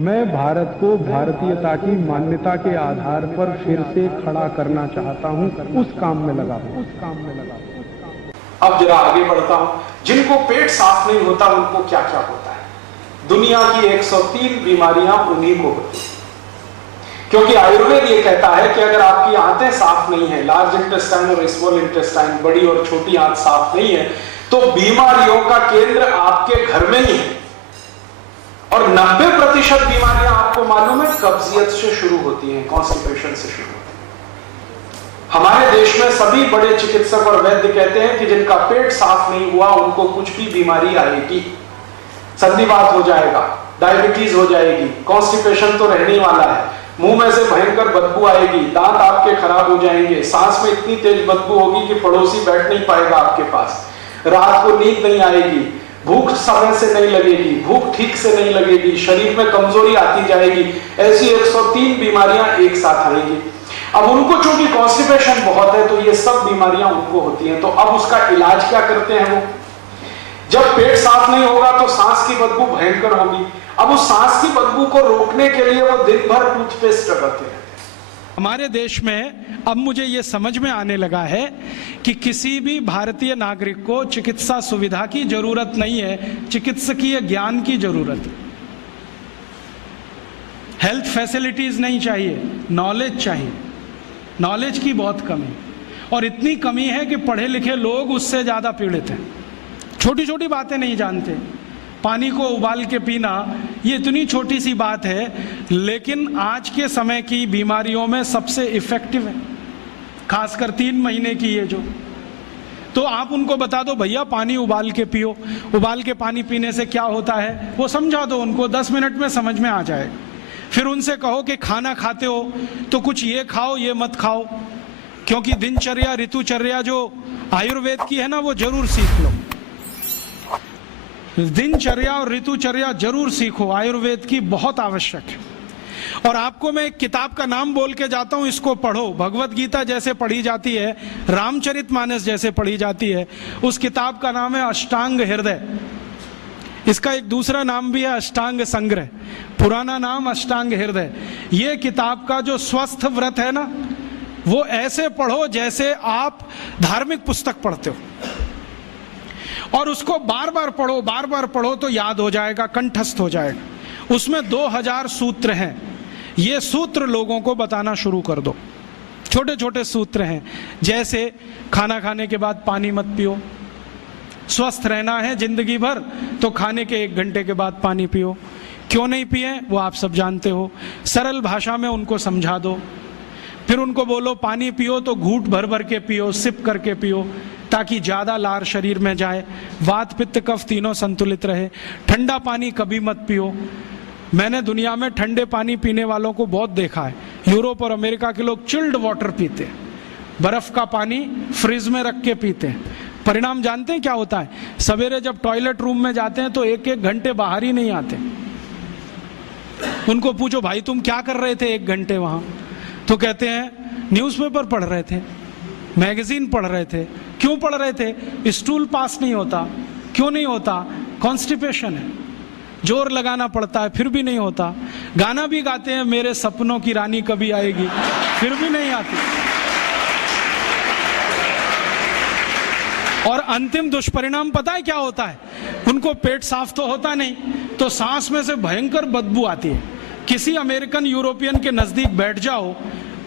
मैं भारत को भारतीयता की मान्यता के आधार पर फिर से खड़ा करना चाहता हूं, उस काम में लगा हूं। अब जरा आगे बढ़ता हूं। जिनको पेट साफ नहीं होता उनको क्या क्या होता है। दुनिया की 103 बीमारियां उन्हीं को होती है, क्योंकि आयुर्वेद ये कहता है कि अगर आपकी आंतें साफ नहीं है, लार्ज इंटेस्टाइन और स्मॉल इंटेस्टाइन, बड़ी और छोटी आंत साफ नहीं है, तो बीमारियों का केंद्र आपके घर में ही है। और 90% बीमारियां आपको मालूम है कब्जियत से शुरू होती हैं, कॉन्स्टिपेशन से शुरू होती हैं। हमारे देश में सभी बड़े चिकित्सक और वैद्य कहते हैं कि जिनका पेट साफ नहीं हुआ उनको कुछ भी बीमारी आएगी, संधिवात हो जाएगा, डायबिटीज हो जाएगी, कॉन्स्टिपेशन तो रहने वाला है, मुंह में से भयंकर बदबू आएगी, दांत आपके खराब हो जाएंगे, सांस में इतनी तेज बदबू होगी कि पड़ोसी बैठ नहीं पाएगा आपके पास, रात को नींद नहीं आएगी, भूख समय से नहीं लगेगी, भूख ठीक से नहीं लगेगी, शरीर में कमजोरी आती जाएगी। ऐसी 103 बीमारियां एक साथ आएंगी। अब उनको चूंकि कॉन्स्टिपेशन बहुत है तो ये सब बीमारियां उनको होती हैं। तो अब उसका इलाज क्या करते हैं वो? जब पेट साफ नहीं होगा तो सांस की बदबू भयंकर होगी। अब उस सांस की बदबू को रोकने के लिए वो दिन भर टूथपेस्ट लगाते हैं। हमारे देश में अब मुझे ये समझ में आने लगा है कि किसी भी भारतीय नागरिक को चिकित्सा सुविधा की जरूरत नहीं है, चिकित्सकीय ज्ञान की जरूरत है। हेल्थ फैसिलिटीज नहीं चाहिए, नॉलेज चाहिए। नॉलेज की बहुत कमी, और इतनी कमी है कि पढ़े लिखे लोग उससे ज्यादा पीड़ित हैं। छोटी छोटी बातें नहीं जानते। पानी को उबाल के पीना ये इतनी छोटी सी बात है, लेकिन आज के समय की बीमारियों में सबसे इफेक्टिव है, खासकर 3 महीने की ये जो। तो आप उनको बता दो भैया पानी उबाल के पियो, उबाल के पानी पीने से क्या होता है वो समझा दो उनको, 10 मिनट में समझ में आ जाएगा। फिर उनसे कहो कि खाना खाते हो तो कुछ ये खाओ ये मत खाओ, क्योंकि दिनचर्या ऋतुचर्या जो आयुर्वेद की है ना वो जरूर सीख लो। दिनचर्या और ऋतुचर्या जरूर सीखो, आयुर्वेद की बहुत आवश्यक है। और आपको मैं एक किताब का नाम बोल के जाता हूं, इसको पढ़ो। भगवत गीता जैसे पढ़ी जाती है, रामचरितमानस जैसे पढ़ी जाती है, उस किताब का नाम है अष्टांग हृदय। इसका एक दूसरा नाम भी है अष्टांग संग्रह, पुराना नाम अष्टांग हृदय। ये किताब का जो स्वस्थ व्रत है ना, वो ऐसे पढ़ो जैसे आप धार्मिक पुस्तक पढ़ते हो, और उसको बार बार पढ़ो तो याद हो जाएगा, कंठस्थ हो जाएगा। उसमें 2000 सूत्र हैं। ये सूत्र लोगों को बताना शुरू कर दो। छोटे छोटे सूत्र हैं, जैसे खाना खाने के बाद पानी मत पियो, स्वस्थ रहना है जिंदगी भर तो खाने के 1 घंटे के बाद पानी पियो। क्यों नहीं पिए वो आप सब जानते हो, सरल भाषा में उनको समझा दो। फिर उनको बोलो पानी पियो तो घूंट भर भर के पियो, सिप करके पियो, ताकि ज्यादा लार शरीर में जाए, वात पित्त कफ तीनों संतुलित रहे। ठंडा पानी कभी मत पियो। मैंने दुनिया में ठंडे पानी पीने वालों को बहुत देखा है। यूरोप और अमेरिका के लोग चिल्ड वाटर पीते हैं, बर्फ का पानी फ्रिज में रख के पीते हैं। परिणाम जानते हैं क्या होता है? सवेरे जब टॉयलेट रूम में जाते हैं तो 1-1 घंटे बाहर ही नहीं आते। उनको पूछो भाई तुम क्या कर रहे थे 1 घंटे वहां? तो कहते हैं न्यूज़पेपर पढ़ रहे थे, मैगजीन पढ़ रहे थे। क्यों पढ़ रहे थे? स्टूल पास नहीं होता। क्यों नहीं होता? कॉन्स्टिपेशन है, जोर लगाना पड़ता है फिर भी नहीं होता। गाना भी गाते हैं मेरे सपनों की रानी कभी आएगी, फिर भी नहीं आती। और अंतिम दुष्परिणाम पता है क्या होता है? उनको पेट साफ तो होता नहीं, तो सांस में से भयंकर बदबू आती है। किसी अमेरिकन यूरोपियन के नजदीक बैठ जाओ,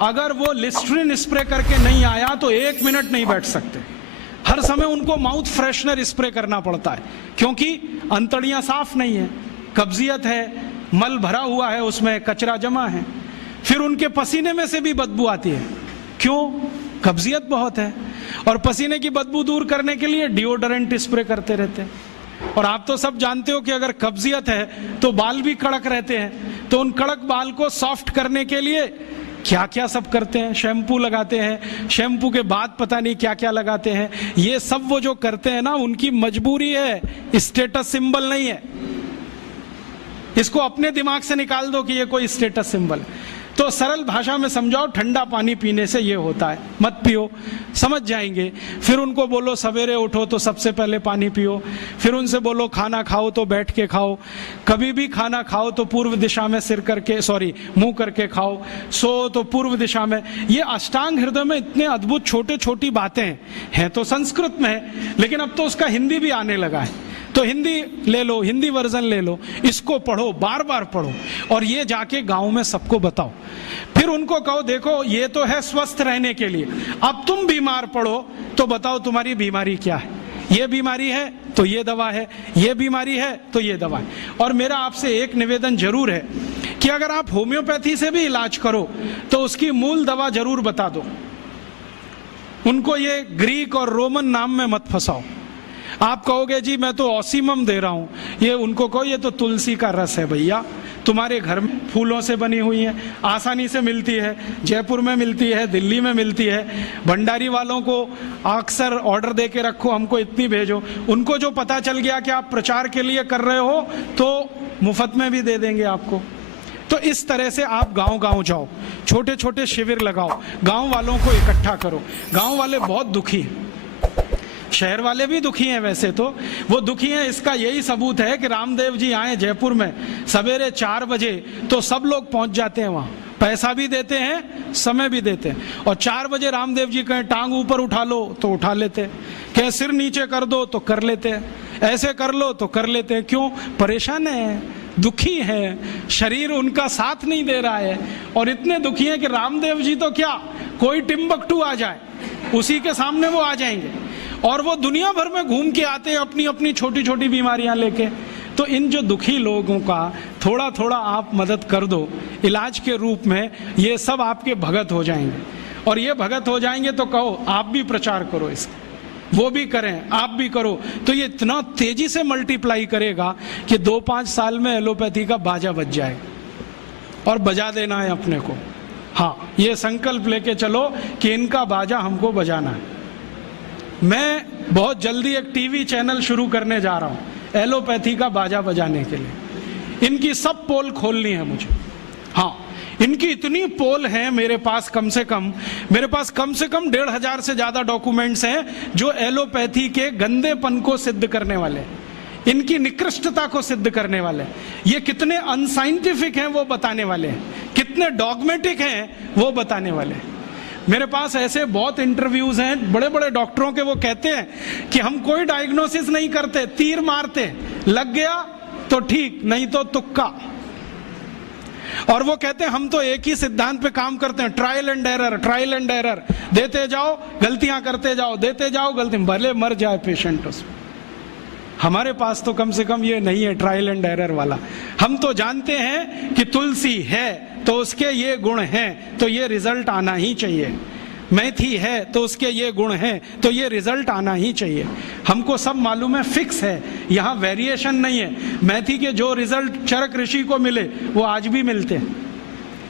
अगर वो लिस्ट्रीन स्प्रे करके नहीं आया तो 1 मिनट नहीं बैठ सकते। हर समय उनको माउथ फ्रेशनर स्प्रे करना पड़ता है, क्योंकि अंतड़ियां साफ नहीं है, कब्जियत है, मल भरा हुआ है, उसमें कचरा जमा है। फिर उनके पसीने में से भी बदबू आती है। क्यों? कब्जियत बहुत है। और पसीने की बदबू दूर करने के लिए डिओडोरेंट स्प्रे करते रहते हैं। और आप तो सब जानते हो कि अगर कब्जियत है तो बाल भी कड़क रहते हैं, तो उन कड़क बाल को सॉफ्ट करने के लिए क्या क्या सब करते हैं। शैम्पू लगाते हैं, शैम्पू के बाद पता नहीं क्या क्या लगाते हैं। ये सब वो जो करते हैं ना, उनकी मजबूरी है, स्टेटस सिंबल नहीं है। इसको अपने दिमाग से निकाल दो कि ये कोई स्टेटस सिंबल है। तो सरल भाषा में समझाओ, ठंडा पानी पीने से ये होता है, मत पियो, समझ जाएंगे। फिर उनको बोलो सवेरे उठो तो सबसे पहले पानी पियो। फिर उनसे बोलो खाना खाओ तो बैठ के खाओ, कभी भी खाना खाओ तो पूर्व दिशा में मुंह करके खाओ, सो तो पूर्व दिशा में। ये अष्टांग हृदय में इतने अद्भुत छोटे छोटी बातें हैं तो संस्कृत में है, लेकिन अब तो उसका हिंदी भी आने लगा है। तो हिंदी ले लो, हिंदी वर्जन ले लो, इसको पढ़ो, बार बार पढ़ो और ये जाके गांव में सबको बताओ। फिर उनको कहो देखो ये तो है स्वस्थ रहने के लिए, अब तुम बीमार पड़ो तो बताओ तुम्हारी बीमारी क्या है। ये बीमारी है तो ये दवा है, ये बीमारी है तो ये दवा है। और मेरा आपसे एक निवेदन जरूर है कि अगर आप होम्योपैथी से भी इलाज करो तो उसकी मूल दवा जरूर बता दो। उनको ये ग्रीक और रोमन नाम में मत फंसाओ। आप कहोगे जी मैं तो ऑसीमम दे रहा हूं, ये उनको कहो ये तो तुलसी का रस है भैया, तुम्हारे घर में फूलों से बनी हुई है, आसानी से मिलती है, जयपुर में मिलती है, दिल्ली में मिलती है। भंडारी वालों को अक्सर ऑर्डर दे के रखो, हमको इतनी भेजो। उनको जो पता चल गया कि आप प्रचार के लिए कर रहे हो तो मुफ्त में भी दे देंगे आपको। तो इस तरह से आप गांव गांव जाओ, छोटे छोटे शिविर लगाओ, गांव वालों को इकट्ठा करो। गांव वाले बहुत दुखी हैं, शहर वाले भी दुखी हैं, वैसे तो वो दुखी हैं। इसका यही सबूत है कि रामदेव जी आए जयपुर में सवेरे 4 बजे तो सब लोग पहुंच जाते हैं वहां, पैसा भी देते हैं, समय भी देते हैं। और 4 बजे रामदेव जी कहें टांग ऊपर उठा लो तो उठा लेते हैं, कहें सिर नीचे कर दो तो कर लेते हैं, ऐसे कर लो तो कर लेते हैं। क्यों? परेशान है, दुखी है, शरीर उनका साथ नहीं दे रहा है। और इतने दुखी हैं कि रामदेव जी तो क्या, कोई टिम्बकटू आ जाए उसी के सामने वो आ जाएंगे और वो दुनिया भर में घूम के आते हैं अपनी अपनी छोटी छोटी बीमारियां लेके। तो इन जो दुखी लोगों का थोड़ा थोड़ा आप मदद कर दो इलाज के रूप में, ये सब आपके भगत हो जाएंगे। और ये भगत हो जाएंगे तो कहो आप भी प्रचार करो इसका, वो भी करें, आप भी करो, तो ये इतना तेजी से मल्टीप्लाई करेगा कि 2-5 साल में एलोपैथी का बाजा बज जाएगा। और बजा देना है अपने को, हाँ, ये संकल्प लेके चलो कि इनका बाजा हमको बजाना है। मैं बहुत जल्दी एक टीवी चैनल शुरू करने जा रहा हूं एलोपैथी का बाजा बजाने के लिए। इनकी सब पोल खोलनी है मुझे, हाँ, इनकी इतनी पोल हैं मेरे पास, कम से कम 1,500 से ज्यादा डॉक्यूमेंट्स हैं जो एलोपैथी के गंदेपन को सिद्ध करने वाले, इनकी निकृष्टता को सिद्ध करने वाले, ये कितने अनसाइंटिफिक हैं वो बताने वाले हैं, कितने डॉगमेटिक हैं वो बताने वाले हैं। मेरे पास ऐसे बहुत इंटरव्यूज हैं बड़े बड़े डॉक्टरों के, वो कहते हैं कि हम कोई डायग्नोसिस नहीं करते, तीर मारते, लग गया तो ठीक, नहीं तो तुक्का। और वो कहते हैं हम तो एक ही सिद्धांत पे काम करते हैं, ट्रायल एंड एरर, देते जाओ गलतियां करते जाओ, देते जाओ गलती, भले मर जाए पेशेंट उसमें। हमारे पास तो कम से कम ये नहीं है ट्रायल एंड एरर वाला। हम तो जानते हैं कि तुलसी है तो उसके ये गुण हैं तो ये रिजल्ट आना ही चाहिए, मेथी है तो उसके ये गुण हैं तो ये रिजल्ट आना ही चाहिए। हमको सब मालूम है, फिक्स है, यहाँ वेरिएशन नहीं है। मेथी के जो रिजल्ट चरक ऋषि को मिले वो आज भी मिलते हैं,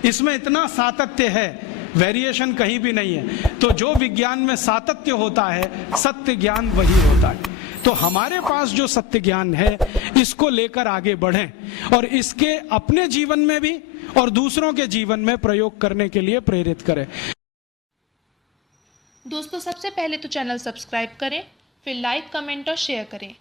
इसमें इतना सातत्य है, वेरिएशन कहीं भी नहीं है। तो जो विज्ञान में सातत्य होता है, सत्य ज्ञान वही होता है। तो हमारे पास जो सत्य ज्ञान है इसको लेकर आगे बढ़ें और इसके अपने जीवन में भी और दूसरों के जीवन में प्रयोग करने के लिए प्रेरित करें। दोस्तों, सबसे पहले तो चैनल सब्सक्राइब करें, फिर लाइक, कमेंट और शेयर करें।